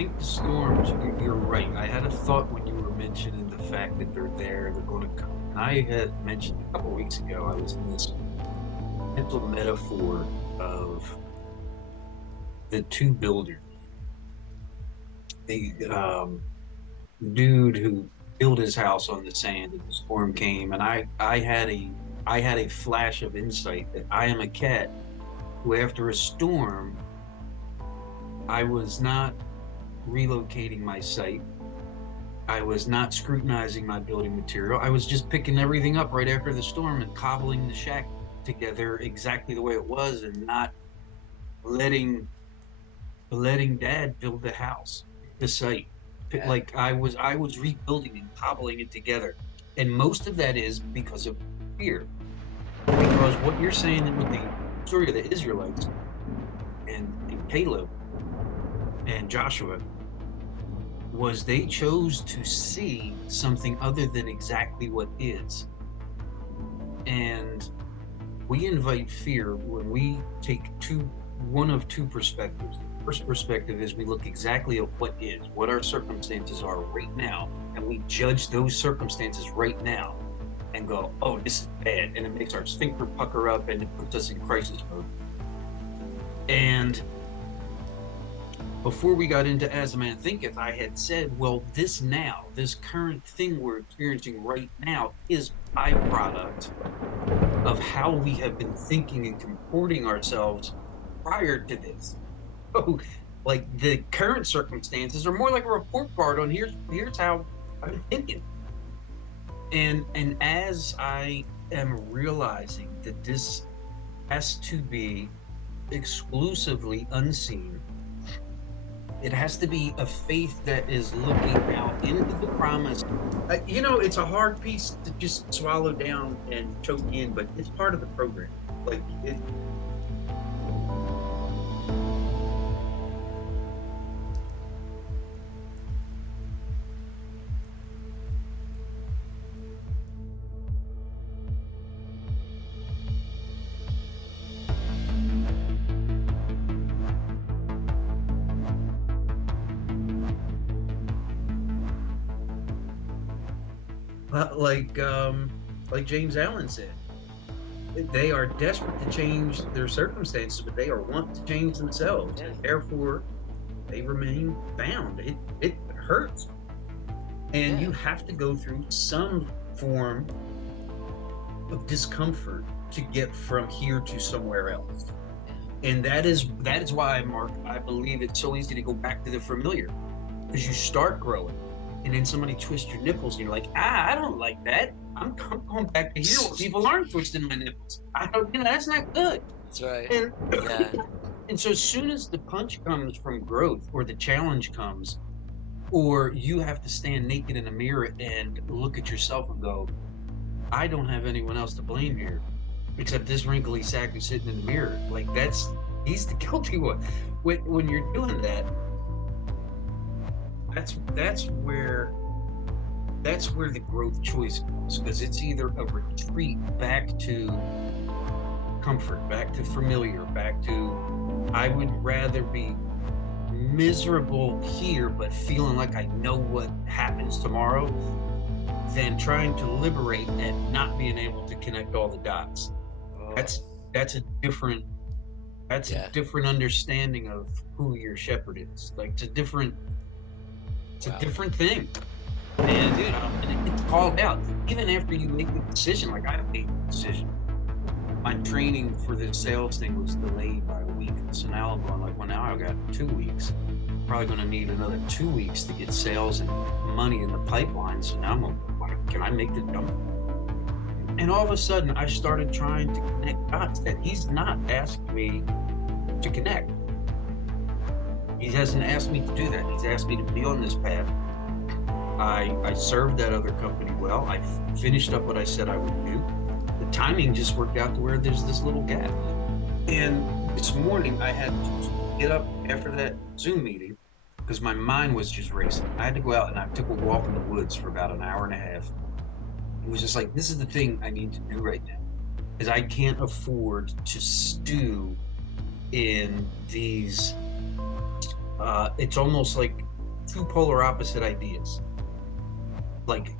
think the storms, you're right. I had a thought when you were mentioning the fact that they're there, they're going to come. And I had mentioned a couple weeks ago, I was in this mental metaphor of the two builders. The dude who built his house on the sand and the storm came, and I had a flash of insight that I am a cat who, after a storm, I was not relocating my site. I was not scrutinizing my building material. I was just picking everything up right after the storm and cobbling the shack together exactly the way it was, and not letting dad build the house, the site. Yeah. Like I was rebuilding and cobbling it together. And most of that is because of fear. Because what you're saying with the story of the Israelites and Caleb and Joshua was they chose to see something other than exactly what is. And we invite fear when we take one of two perspectives. The first perspective is we look exactly at what is, what our circumstances are right now, and we judge those circumstances right now and go, oh, this is bad. And it makes our sphincter pucker up and it puts us in crisis mode. And before we got into As a Man Thinketh, I had said, well, this current thing we're experiencing right now is byproduct of how we have been thinking and comporting ourselves prior to this. So, like the current circumstances are more like a report card on here's how I'm thinking. And as I am realizing that this has to be exclusively unseen, it has to be a faith that is looking out into the promise. It's a hard piece to just swallow down and choke in, but it's part of the program. Like it, like James Allen said, they are desperate to change their circumstances, but they are want to change themselves, Yeah. and therefore they remain bound. It hurts, and Yeah. you have to go through some form of discomfort to get from here to somewhere else. Yeah. And that is why, Mark, I believe it's so easy to go back to the familiar, because you start growing and then somebody twists your nipples and you're like, I don't like that. I'm going back to here where people aren't twisting my nipples. I don't, that's not good. That's right. And Yeah. and so as soon as the punch comes from growth or the challenge comes, or you have to stand naked in a mirror and look at yourself and go, I don't have anyone else to blame here except this wrinkly sack who's sitting in the mirror. Like he's the guilty one. When you're doing that, that's where the growth choice comes, because it's either a retreat back to comfort, back to familiar, back to I would rather be miserable here but feeling like I know what happens tomorrow than trying to liberate and not being able to connect all the dots. Oh. That's a different that's a Yeah. different understanding of who your shepherd is. Like it's a Wow. different thing. And, Dude. and it's called out. Even after you make the decision, like I made the decision, my training for this sales thing was delayed by a week. So now I'm going like, well, now I've got 2 weeks. Probably going to need another 2 weeks to get sales and money in the pipeline. So now I'm going, can I make the jump? And all of a sudden, I started trying to connect dots that he's not asking me to connect. He hasn't asked me to do that. He's asked me to be on this path. I served that other company well. I finished up what I said I would do. The timing just worked out to where there's this little gap. And this morning I had to get up after that Zoom meeting because my mind was just racing. I had to go out and I took a walk in the woods for about an hour and a half. It was just like, this is the thing I need to do right now, because I can't afford to stew in these. It's almost like two polar opposite ideas. Like,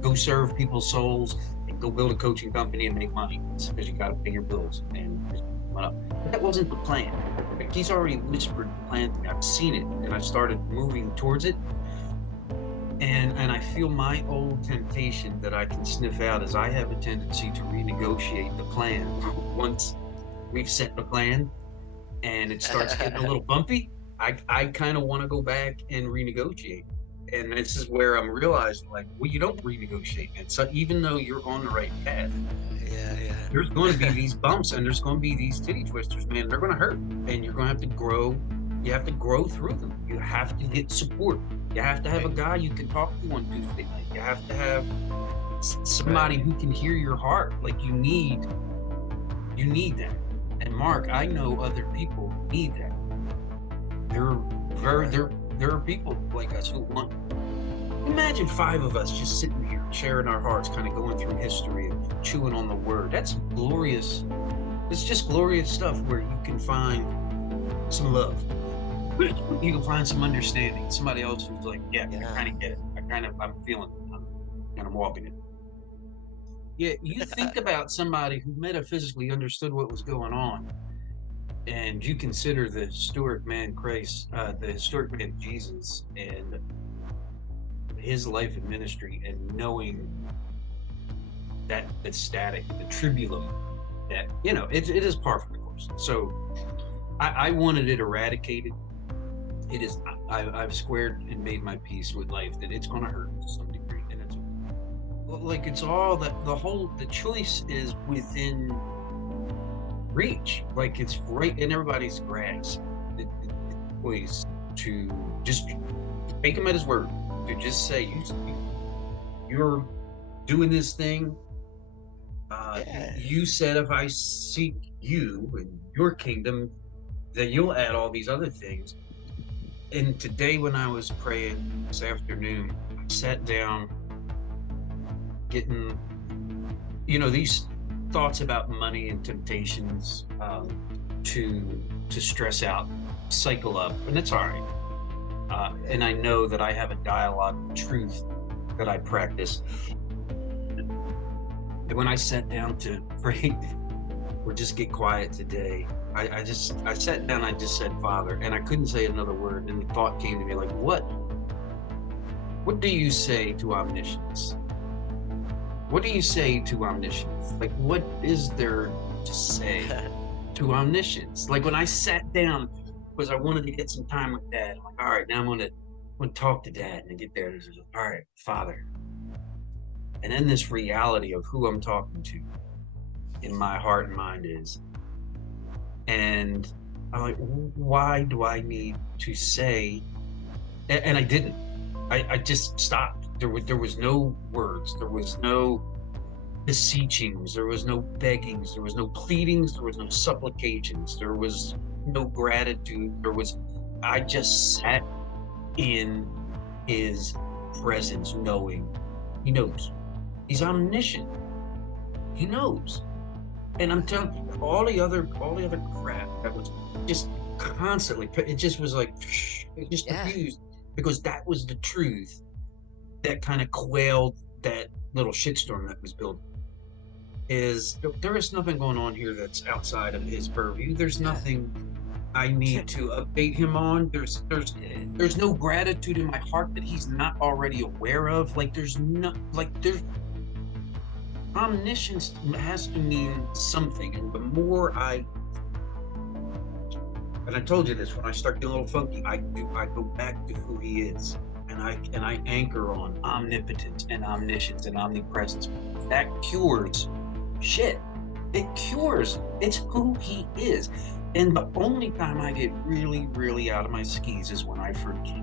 go serve people's souls and go build a coaching company and make money because you got to pay your bills and well, that wasn't the plan. Like, he's already whispered the plan to me. I've seen it and I started moving towards it. And I feel my old temptation that I can sniff out is I have a tendency to renegotiate the plan once we've set the plan and it starts getting a little bumpy. I kind of want to go back and renegotiate. And this is where I'm realizing, like, well, you don't renegotiate it. So even though you're on the right path, Yeah, there's going to be these bumps and there's going to be these titty twisters, man. They're going to hurt, and you're going to have to grow. You have to grow through them. You have to get support. You have to have a guy you can talk to on Tuesday night. You have to have somebody who can hear your heart. Like, you need that. And Mark, I know other people need that. There are people like us who want. Imagine 5 of us just sitting here, sharing our hearts, kind of going through history and chewing on the word. That's glorious. It's just glorious stuff where you can find some love. You can find some understanding. Somebody else who's like, yeah, I kind of get it. I'm feeling it. And I'm walking it. Yeah, you think about somebody who metaphysically understood what was going on, and you consider the historic man Christ, the historic man Jesus, and his life and ministry, and knowing that the static, the tribulum, that it is par for the course. So I wanted it eradicated. It is. I've squared and made my peace with life that it's going to hurt to some degree, and it's like it's all that the choice is within reach. Like, it's right in everybody's grasp. The choice to just take him at his word, to just say you're doing this thing. You said if I seek you and your kingdom, that you'll add all these other things. And today, when I was praying this afternoon, I sat down, getting, these thoughts about money and temptations to stress out, cycle up, and it's all right. And I know that I have a dialogue of truth that I practice. And when I sat down to pray or just get quiet today, I sat down, I just said, Father, and I couldn't say another word. And the thought came to me, like, what do you say to omniscience? What do you say to omniscience? Like, what is there to say to omniscience? Like, when I sat down, because I wanted to get some time with Dad, I'm like, all right, now I'm gonna talk to Dad, and I get there, and like, all right, Father. And then this reality of who I'm talking to in my heart and mind is, and I'm like, why do I need to say? And I didn't. I just stopped. There was no words. There was no beseechings. There was no beggings. There was no pleadings. There was no supplications. There was no gratitude. I just sat in his presence, knowing he knows. He's omniscient. He knows. And I'm telling you, all the other crap that was just constantly, it just was like, it just diffused, because that was the truth that kind of quailed that little shitstorm that was built. Is there is nothing going on here that's outside of his purview. There's nothing I need to update him on. There's no gratitude in my heart that he's not already aware of. Like, there's omniscience has to mean something, and the more and I told you this, when I start getting a little funky, I go back to who he is, and I anchor on omnipotence and omniscience and omnipresence. That cures shit. It cures. It's who he is. And the only time I get really, really out of my skis is when I forget.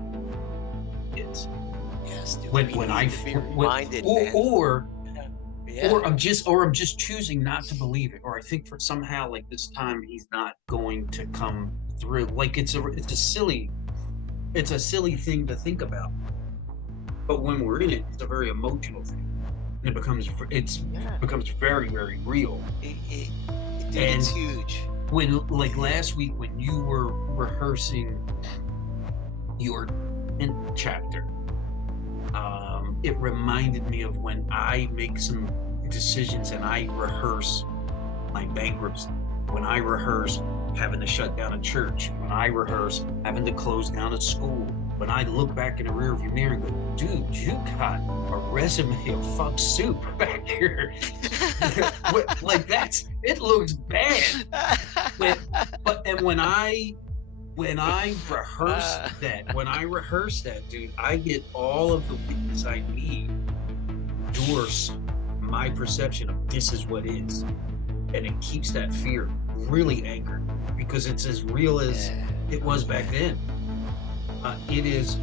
It's when I reminded, or I'm just choosing not to believe it, or I think for somehow, like, this time he's not going to come through. Like, it's a silly thing to think about, but when we're in it, it's a very emotional thing, and it becomes very, very real. It's huge. When, like, last week when you were rehearsing your chapter. It reminded me of when I make some decisions and I rehearse my bankruptcy, when I rehearse having to shut down a church, when I rehearse having to close down a school, when I look back in the rearview mirror and go, dude, you got a resume of fuck soup back here. Like it looks bad. And when I rehearse that, dude, I get all of the witness I need to endorse my perception of this is what is. And it keeps that fear really anchored because it's as real as it was back then. It is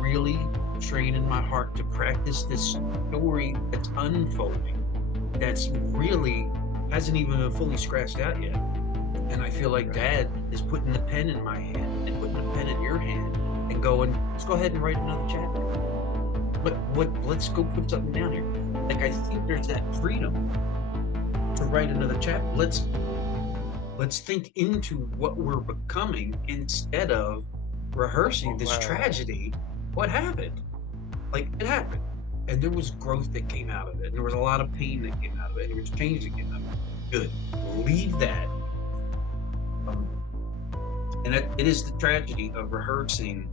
really training my heart to practice this story that's unfolding, that's really hasn't even been fully scratched out yet. And I feel like Dad is putting the pen in my hand and putting the pen in your hand and going, let's go ahead and write another chapter. Let's go put something down here. Like, I think there's that freedom to write another chapter. Let's think into what we're becoming instead of rehearsing this tragedy. What happened? Like, it happened. And there was growth that came out of it. And there was a lot of pain that came out of it. And there was change that came out of it. Good. Leave that. And it is the tragedy of rehearsing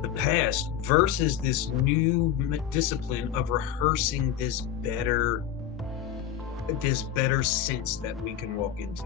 the past versus this new discipline of rehearsing this better sense that we can walk into.